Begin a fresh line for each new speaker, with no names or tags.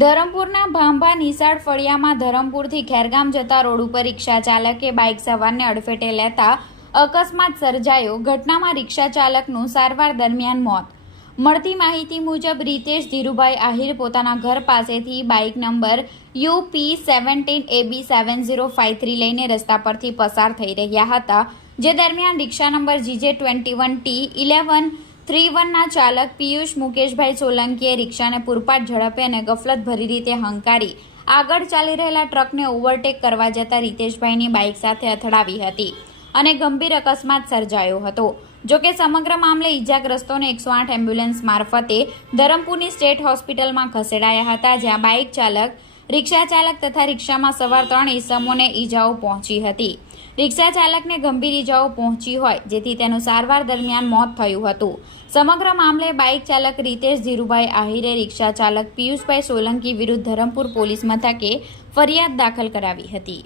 ધરમપુરના ભાંભા નિશાળ ફળિયામાં ધરમપુરથી ખેરગામ જતા રોડ ઉપર રિક્ષા ચાલકે બાઇક સવારને અડફેટે લેતા અકસ્માત સર્જાયો. ઘટનામાં રિક્ષા ચાલકનું સારવાર દરમિયાન મોત. મળતી માહિતી મુજબ રીતેશ ધીરુભાઈ આહિર પોતાના ઘર પાસેથી bike number UP seventeen AB seven zero five three લઈને રસ્તા પરથી પસાર થઈ રહ્યા હતા. જે દરમિયાન રિક્ષા number GJ twenty one T eleven three વનના ચાલક પિયુષ મુકેશભાઈ સોલંકીએ રિક્ષાને પૂરપાટ ઝડપે અને ગફલત ભરી રીતે હંકારી આગળ ચાલી રહેલા ટ્રકને ઓવરટેક કરવા જતા રીતેશભાઈની બાઇક સાથે અથડાવી હતી અને ગંભીર અકસ્માત સર્જાયો હતો. જોકે સમગ્ર મામલે ઈજાગ્રસ્તોને એકસો આઠ એમ્બ્યુલન્સ મારફતે ધરમપુરની સ્ટેટ હોસ્પિટલમાં ખસેડાયા હતા, જ્યાં બાઇક ચાલક, રિક્ષા ચાલક તથા રિક્ષામાં સવાર ત્રણ ઇસમોને ઈજાઓ પહોંચી હતી. રિક્ષા ચાલકને ગંભીર ઈજાઓ પહોંચી હોય, જેથી તેનું સારવાર દરમિયાન મોત થયું હતું. સમગ્ર મામલે બાઇક ચાલક રીતેશ ધીરુભાઈ આહિરે, રિક્ષા ચાલક પિયુષભાઈ સોલંકી વિરુદ્ધ ધરમપુર પોલીસ મથકે ફરિયાદ દાખલ કરાવી હતી.